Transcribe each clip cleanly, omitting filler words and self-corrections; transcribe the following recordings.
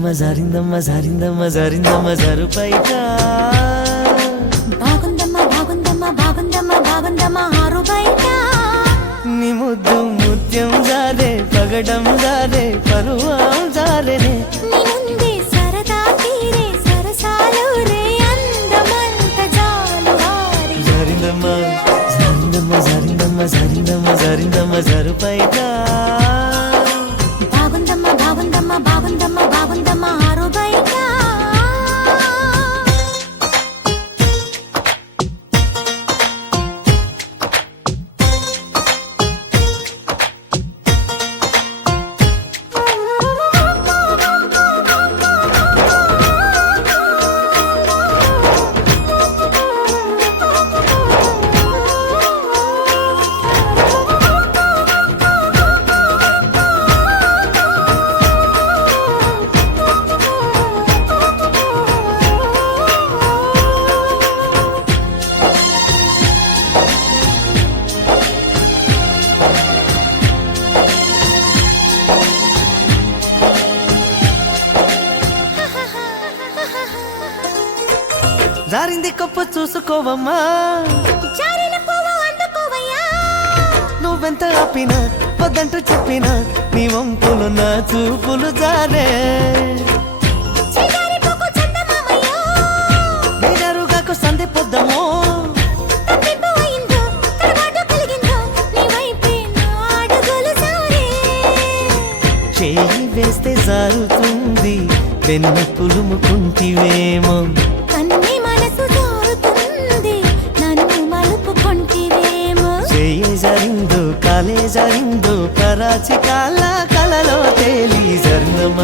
జారిందమ్మ జారిందమ్మ జారిందమ్మ జరుపైట బాగుందమ్మ బాగుందమ్మ బాగుందమ్మ బాగుందమ్మ ఆరు బయట నీ ముద్దు ముత్యం జారే పగడం జారే పరువం జారేనే నిన్నుంది సరదా తీరే సరసాలు రే అందమంత జాలు వారి జారిందమ్మ జారిందమ్మ జారిందమ్మ జారిందమ్మ జారిందమ్మ జరుపైట బాగుందమ్మ బాగుందమ్మ బాగుందమ్మ బాగుందమ్మ ఆరు బయట జారింది కప్పు చూసుకోవమ్మా జారిన పువ్వు అందుకోవయ్యా నువ్వెంత ఆపినా వద్దంటూ చెప్పినా నీ వంపులు నా చూపులు జారే చిగారి పువ్వు చందమామయ్యో వేడరుగాకు సంధి పొద్దమో తప్పిపు అయిందో తడబాటు కలిగిందో నీ వైపే నా అడుగులు సారే చేయి వేస్తే జారుతుంది వెన్ను పులుముకుంటివేమో కన్ని మనసు జారుతుంది నన్ను మలుపుకొంటివేమో చేయి జారిందో కాలే జారిందో కరాచి కాల కలలో తేలి జరిందమ్మ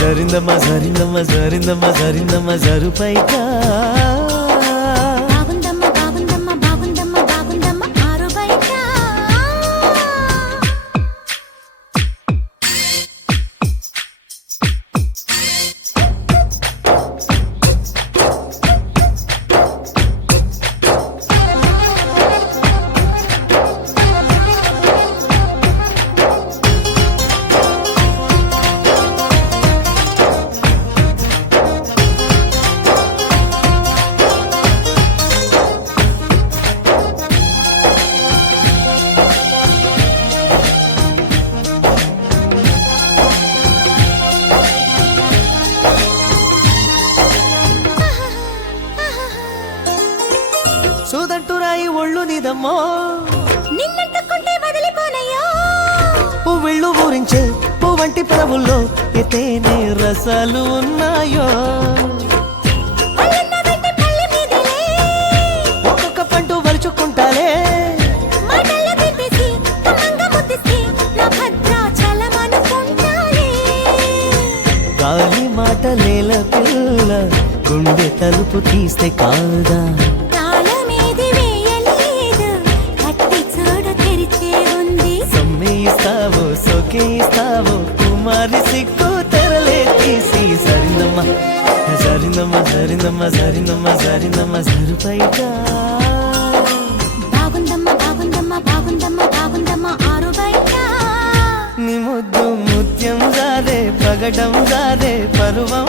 జరిందమ్మ జరిందమ్మ జరిందమ్మ జరిందమ్మ జరుపైట బాగుందమ్మ బాగుందమ్మ బాగుందమ్మ బాగుందమ్మ ఆరు బయట సూదంటూ రాయి ఒళ్ళు నీదమ్మో నిన్నట్టుకుంటే వదిలిపోనయ్యో పువ్విళ్ళు ఊరించే పువ్వంటి పరవుల్లో ఎతేనే రసాలు ఉన్నాయో అల్లన్న వెంట పల్లె మీదలే ఒక్కొక్క పండు వలుచుకుంటాలే మాటల్లో తిప్పేసి కమ్మంగా ముద్దిస్తే నా భద్రాచలమనుకుంటాలే గాలి మాటలేల పిల్ల గుండె తలుపు తీస్తే కాదా తాళమేది వేయలేదు కట్టి చూడు తెరిచే ఉంది సమ్మేయిస్తావో సొకేయిస్తావో కుమారి సిక్కు తెరలే తీసి జరిందమ్మ జరిందమ్మ జరిందమ్మ జరిందమ్మ జరిందమ్మ జరుపైట బాగుందమ్మ బాగుందమ్మ బాగుందమ్మ బాగుందమ్మ ఆరు బయట నీ ముద్దు ముత్యం జారే పగడం జారే పరువం